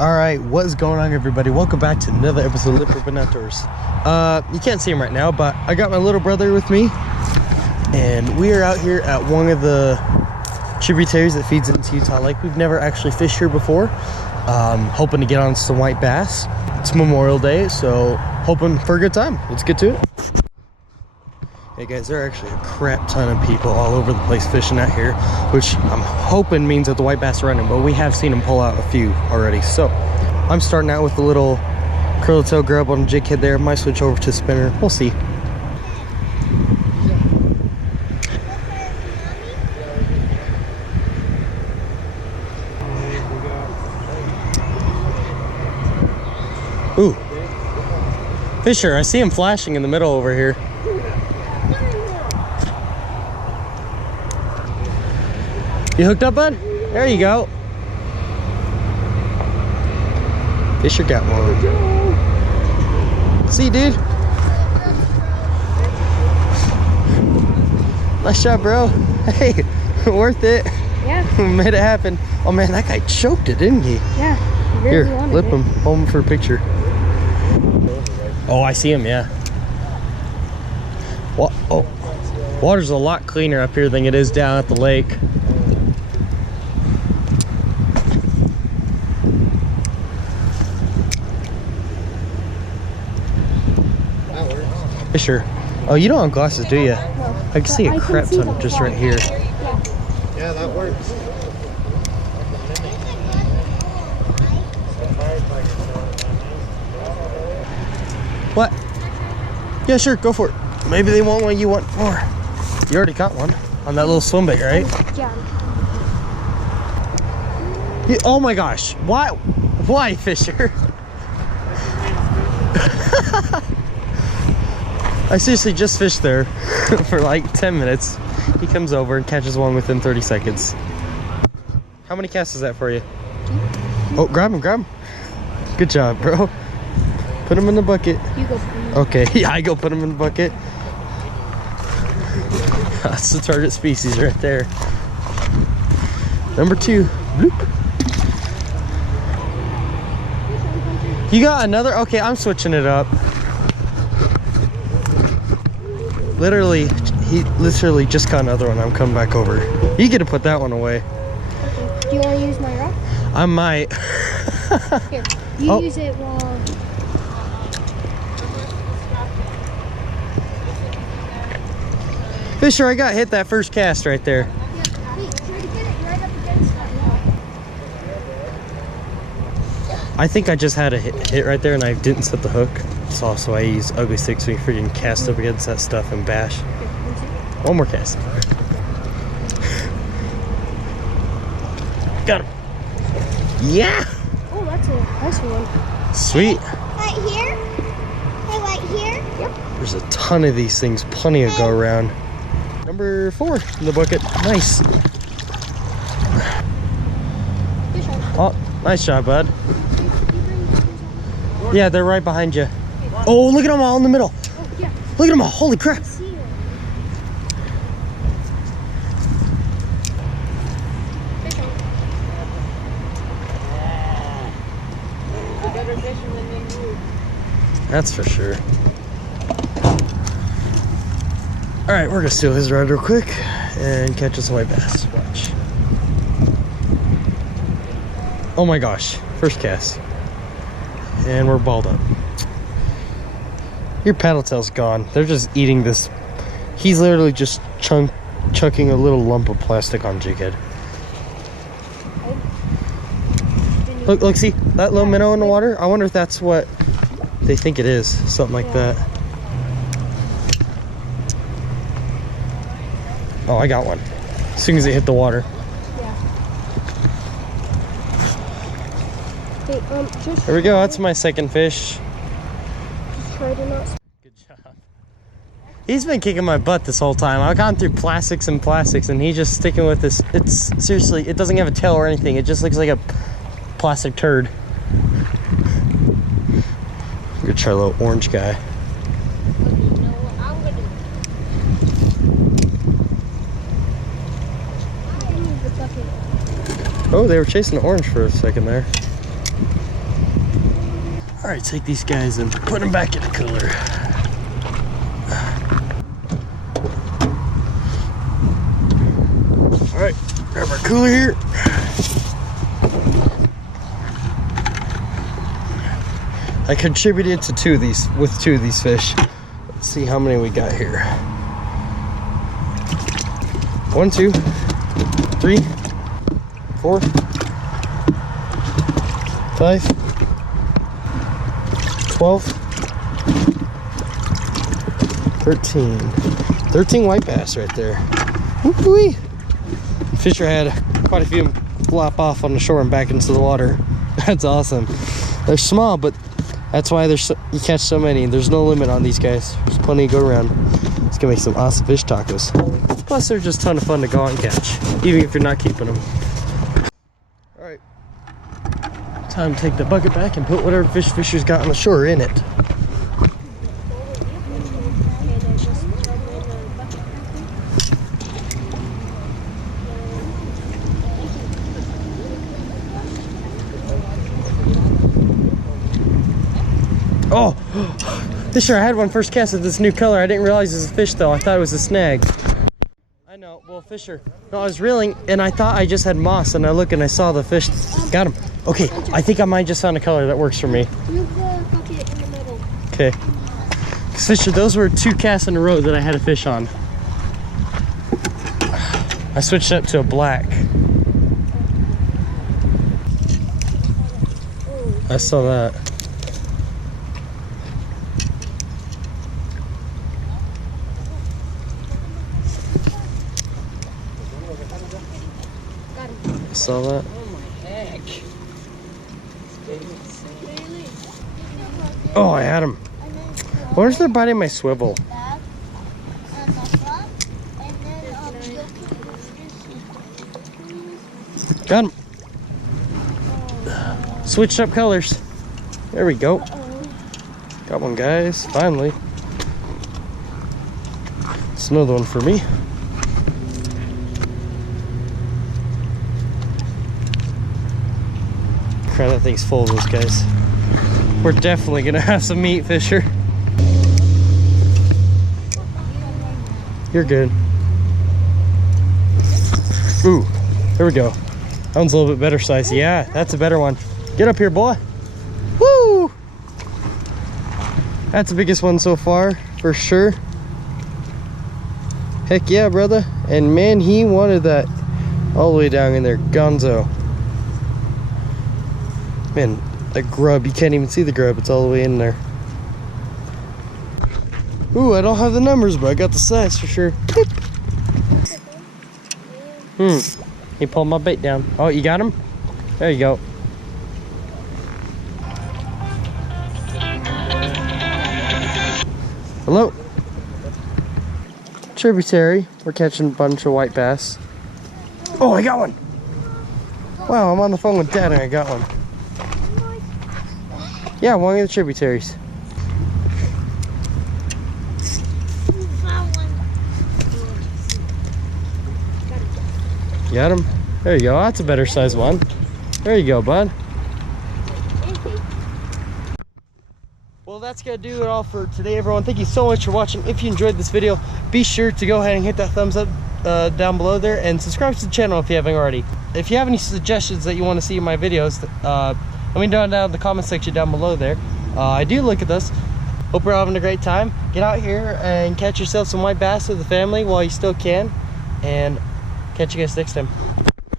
Alright, what's going on, everybody? Welcome back to another episode of Live Urban Outdoors. You can't see him right now, but I got my little brother with me, and we are out here at one of the tributaries that feeds into Utah Lake. We've never actually fished here before. Hoping to get on some white bass. It's Memorial Day, so hoping for a good time. Let's get to it. Hey guys, there are actually a crap ton of people all over the place fishing out here, which I'm hoping means that the white bass are running, but we have seen them pull out a few already. So I'm starting out with a little curly tail grub on a jig head there. Might switch over to spinner. We'll see. Ooh, Fisher, I see him flashing in the middle over here. You hooked up, bud? There you go. Fisher got one. See, dude? Nice shot, bro. Hey, worth it. Yeah. Made it happen. Oh man, that guy choked it, didn't he? Yeah. He really Here, lip him. Hold him for a picture. Oh, I see him, yeah. What? Oh, water's a lot cleaner up here than it is down at the lake. Fisher. Oh, you don't have glasses, do you? No. I can see a crap ton just right here. Yeah, that works. What? Yeah, sure, go for it. Maybe they want one, you want more. You already got one on that little swim bait, right? Yeah. Oh my gosh. Why? Why, Fisher? I seriously just fished there for like 10 minutes. He comes over and catches one within 30 seconds. How many casts is that for you? Oh, grab him, grab him. Good job, bro. Put him in the bucket. You go put him in. Okay, yeah, I go put him in the bucket. That's the target species right there. Number 2. Bloop. You got another? Okay, I'm switching it up. Literally, he literally just got another one. I'm coming back over. You get to put that one away. Okay. Do you want to use my rock? I might. Here. You use it while... Fisher, I got hit that first cast right there. I think I just had a hit right there and I didn't set the hook. So I use ugly sticks so you freaking cast up against that stuff and bash. One more cast. Got him. Yeah! Oh, that's a nice one. Sweet. Right here? Hey, right here? Yep. There's a ton of these things, plenty to go around. Number 4 in the bucket. Nice. Oh, nice job, bud. Yeah, they're right behind you. Oh, look at them all in the middle. Oh, yeah. Look at them all. Holy crap. I see one. Fish on. Better fisherman than you. That's for sure. All right, we're gonna steal his rod real quick and catch us a white bass. Watch. Oh my gosh, first cast. And we're balled up. Your paddle tail's gone. They're just eating this. He's literally just chucking a little lump of plastic on jig head. Look, see that little minnow in the water? I wonder if that's what they think it is. Something like that. Oh, I got one. As soon as it hit the water. Yeah. Hey, just There we go. That's my second fish. Just try to not... Good job. He's been kicking my butt this whole time. I've gone through plastics and plastics, and he's just sticking with this. It's seriously, it doesn't have a tail or anything. It just looks like a plastic turd. I'm gonna try a little orange guy. I need the bucket. Oh, they were chasing the orange for a second there. All right, take these guys and put them back in the cooler. All right, grab our cooler here. I contributed to two of these fish. Let's see how many we got here. 1, 2, 3, 4, 5, 12, 13. 13 white bass right there. Woo-wee. Fisher had quite a few flop off on the shore and back into the water. That's awesome. They're small, but that's why you catch so many. There's no limit on these guys. There's plenty to go around. It's gonna make some awesome fish tacos. Plus, they're just a ton of fun to go out and catch, even if you're not keeping them. All right, time to take the bucket back and put whatever fish Fisher's got on the shore in it. Oh, Fisher, I had one first cast of this new color. I didn't realize it was a fish though. I thought it was a snag. I know, well, Fisher, no, I was reeling and I thought I just had moss, and I look and I saw the fish. Got him. Okay, I think I might just found a color that works for me. Move the bucket in the middle. Okay. Fisher, those were 2 casts in a row that I had a fish on. I switched up to a black. I saw that. Saw that. Oh my heck. Oh, I had him. Where's the bite of my swivel? Got him. Switched up colors. There we go. Got one, guys. Finally. It's another one for me. Crap, that thing's full of those guys. We're definitely gonna have some meat, Fisher. You're good. Ooh, there we go. That one's a little bit better size. Yeah, that's a better one. Get up here, boy. Woo! That's the biggest one so far, for sure. Heck yeah, brother. And man, he wanted that all the way down in there. Gonzo. Man, a grub, you can't even see the grub, it's all the way in there. Ooh, I don't have the numbers, but I got the size for sure. He pulled my bait down. Oh, you got him? There you go. Hello? Tributary, we're catching a bunch of white bass. Oh, I got one! Wow, I'm on the phone with Dad and I got one. Yeah, one of the tributaries. Got him? There you go. That's a better size one. There you go, bud. Well, that's gonna do it all for today, everyone. Thank you so much for watching. If you enjoyed this video, be sure to go ahead and hit that thumbs up down below there, and subscribe to the channel if you haven't already. If you have any suggestions that you want to see in my videos, let me know down in the comment section down below there. I do look at those. Hope you're having a great time. Get out here and catch yourself some white bass with the family while you still can, and catch you guys next time.